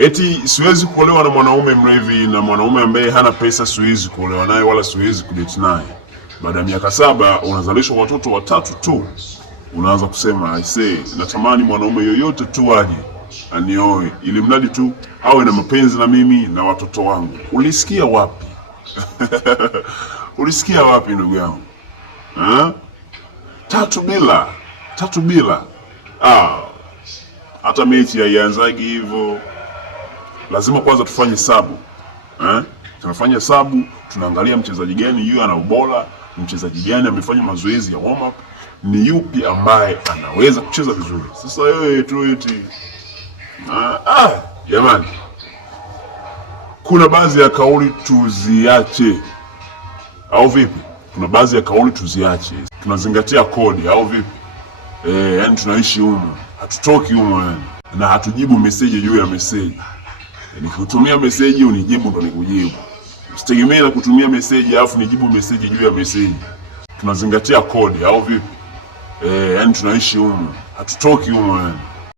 Eti siwezi kuolewa na mwanaume mlevi na mwanaume ambaye hana pesa siwezi kuolewa naye wala siwezi kudate naye. Baada ya miaka 7 unazalishwa watoto 3 tu. Unaanza kusema aisee, natamani mwanaume yoyote tu aje anioe ili mradi tu awe na mapenzi na mimi na watoto wangu. Ulisikia wapi? Ulisikia wapi ndugu yangu? Tatu bila. Hata mechi haianzagi hivyo. Lazima kwanza tufanye hesabu. Tunafanya hesabu, tunaangalia mchezaji gani yule ana ubora, mchezaji gani amefanya mazoezi ya warm up, ni yupi ambaye anaweza kucheza vizuri. Sasa wewe tu eti jamani, kuna baadhi ya kauli tuziache au vipi? Kuna baadhi ya kauli tuziache. Tunazingatia kodi au vipi? Yani tunaishi humo. Hatutoki humo yani. Na hatujibu message juu ya message. Nikutumia message unijibu ndo nikujibu. Usitegemee na kutumia message alafu nijibu message juu ya message. Tunazingatia kodi au vipi? Yani tunaishi humo. Hatutoki humo yani.